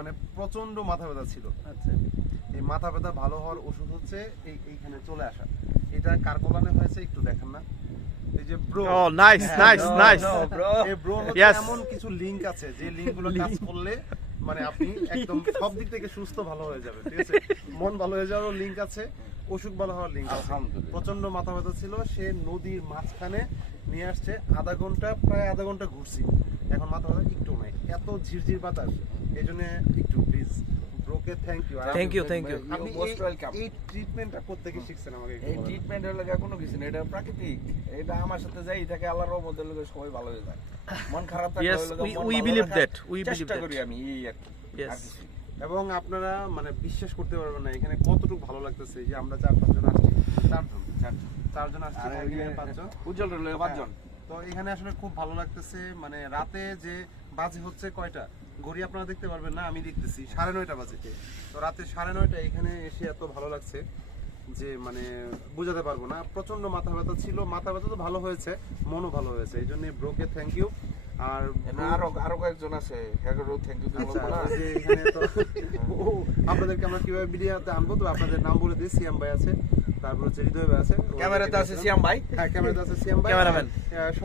মানে প্রচন্ড মাথা ব্যথা ছিল। আচ্ছা, এই মাথা ব্যথা ভালো হওয়ার ওষুধ হচ্ছে এইখানে চলে আসা। এটা কার কল্যাণে হয়েছে একটু দেখেন না, এই যে bro. Oh, nice, nice, nice. এই ব্রো হচ্ছে Yes. এমন কিছু লিংক আছে যে লিংকগুলো কাজ করলে মানে আপনি একদম সব দিক থেকে সুস্থ ভালো হয়ে যাবে, ঠিক আছে? মন ভালো হয়ে যাওয়ারও লিংক আছে, অসুখ ভালো হওয়ার লিংক আছে। আলহামদুলিল্লাহ। প্রচন্ড মাথা ব্যথা ছিল, সে নদীর মাঝখানে নিয়ে আসছে, প্রায় আধা ঘন্টা ঘুরছি, এখন মাথা ব্যথা একটু নাই, এত ঝিরঝির বাতাস। এই জন্য একটু প্লিজ ব্রোকে thank you. Thank you, thank you. আপনি মোস্ট ওয়েলকাম। এই ট্রিটমেন্টটা করতে কি শিখছেন আমাকে একটু এই বলেন? ট্রিটমেন্টের লাগে কোনো কিছু না, এটা প্রাকৃতিক। এটা আমার সাথে যাই থাকে, আল্লাহর রহমতের লাগে সবাই ভালো হয়ে যায়। মন খারাপ থাকলে Yes, ওই লাগে মন we ভালো believe রাখার that, we believe চেষ্টা that. করি আমি, এই আর কি। Yes. আর কিছুই না। এবং আপনারা মানে বিশ্বাস করতে পারবেন না এখানে কতটুকু ভালো লাগতেছে, যে আমরা 4-5 জন আসছি, চারজন আসছি, আর এখানে 5 জন। উজ্জ্বল রইল 5 জন। তো এখানে আসলে খুব ভালো লাগতেছে, মানে রাতে যে বাজে হচ্ছে কয়টা ঘড়ি আপনারা দেখতে পারবেন না, আমি দেখতেছি 9:30 বাজে। তো রাতে 9:30 এখানে এসে এত ভালো লাগছে যে মানে বোঝাতে পারবো না। প্রচন্ড মাথা ব্যথা ছিল, মাথা ব্যথা তো ভালো হয়েছে, মনও ভালো হয়েছে, এই জন্য ব্রোকে থ্যাংক ইউ। আর আরো কয়েকজন আছে, হ্যাঁ থ্যাংক ইউ। আচ্ছা, ওই যে এখানে তো ও, আপনাদেরকে আমরা কিভাবে ভিডিওতে আনবো, তো আপনাদের নাম বলে দিই। সিয়াম ভাই আছে, তারপর হচ্ছে হৃদয় ভাই আছে, ক্যামেরাতে আছে সিয়াম ভাই। হ্যাঁ ক্যামেরাতে আছে সিয়াম ভাই, Cameraman.